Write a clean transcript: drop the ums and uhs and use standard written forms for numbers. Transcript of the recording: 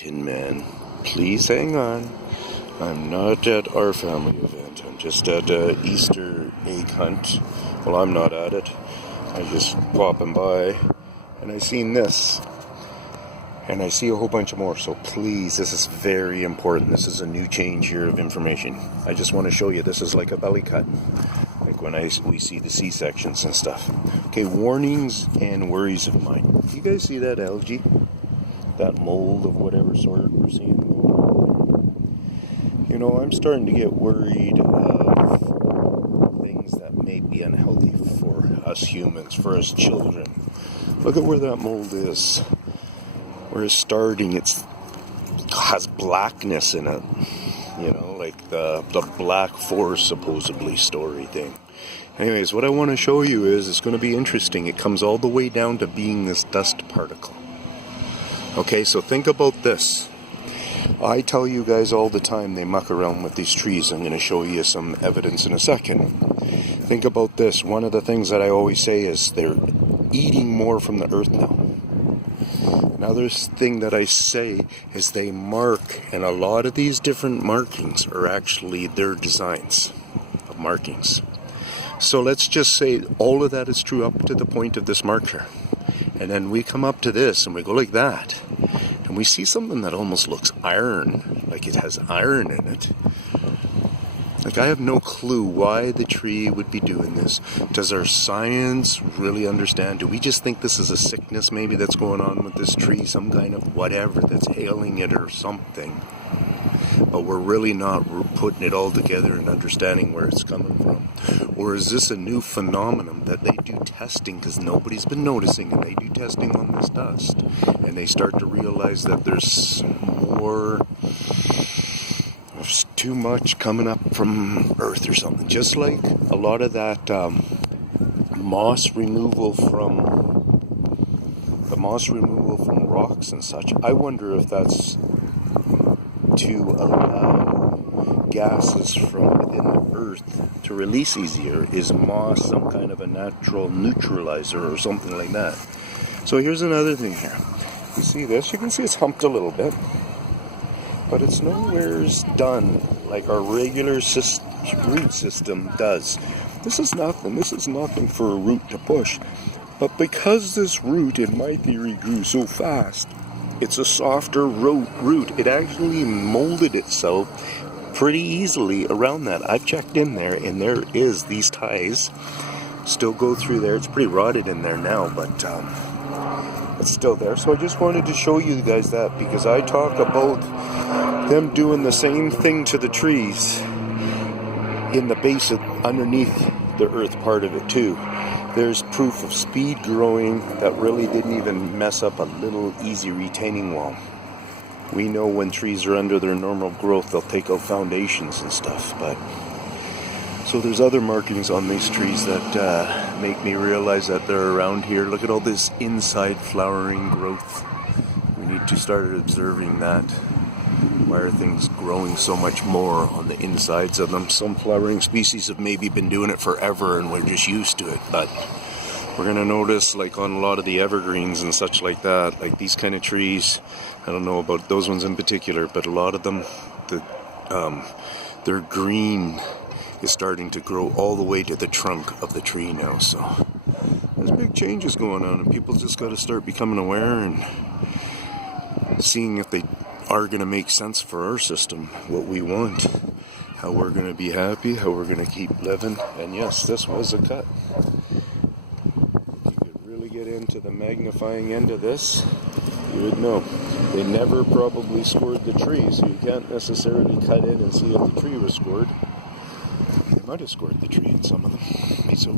Tin Man, please hang on. I'm not at our family event. I'm just at a Easter egg hunt. Well, I'm not at it. I just popping by, and I seen this, and I see a whole bunch of more. So please, this is very important. This is a new change here of information. I just want to show you. This is like a belly cut, like when we see the C-sections and stuff. Okay, warnings and worries of mine. You guys see that algae? That mold of whatever sort we're seeing. You know, I'm starting to get worried of things that may be unhealthy for us humans, for us children. Look at where that mold is. Where it's starting, it has blackness in it. You know, like the Black Forest supposedly story thing. Anyways, what I want to show you is, it's going to be interesting. It comes all the way down to being this dust particle. Okay, so think about this. I tell you guys all the time they muck around with these trees. I'm going to show you some evidence in a second. Think about this. One of the things that I always say is they're eating more from the earth now. Another thing that I say is they mark, and a lot of these different markings are actually their designs of markings. So let's just say all of that is true up to the point of this marker. And then we come up to this and we go like that. And we see something that almost looks iron, like it has iron in it. Like, I have no clue why the tree would be doing this. Does our science really understand? Do we just think this is a sickness maybe that's going on with this tree? Some kind of whatever that's ailing it or something. But we're really not putting it all together and understanding where it's coming from. Or is this a new phenomenon that they do testing, because nobody's been noticing, and they do testing on this dust, and they start to realize that there's too much coming up from Earth or something. Just like a lot of that moss removal from rocks and such. I wonder if that's to allow gases from within the earth to release easier. Is moss some kind of a natural neutralizer or something like that? So here's another thing here. You see this? You can see it's humped a little bit, but it's nowhere done like our regular root system does. This is nothing. This is nothing for a root to push. But because this root, in my theory, grew so fast, it's a softer root. It actually molded itself pretty easily around that. I've checked in there, and there is these ties still go through there. It's pretty rotted in there now, but it's still there. So I just wanted to show you guys that, because I talk about them doing the same thing to the trees in the base underneath the earth part of it too. There's proof of speed growing that really didn't even mess up a little easy retaining wall. We know when trees are under their normal growth, they'll take out foundations and stuff. But so there's other markings on these trees that make me realize that they're around here. Look at all this inside flowering growth. We need to start observing that. Why are things growing so much more on the insides of them? Some flowering species have maybe been doing it forever and we're just used to it. But we're going to notice, like on a lot of the evergreens and such like that, like these kind of trees, I don't know about those ones in particular, but a lot of them, their green is starting to grow all the way to the trunk of the tree now. So there's big changes going on, and people just got to start becoming aware and seeing if they are going to make sense for our system, what we want, how we're going to be happy, how we're going to keep living. And yes, this was a cut. If you could really get into the magnifying end of this, you would know. They never probably scored the tree, so you can't necessarily cut in and see if the tree was scored. They might have scored the tree in some of them. So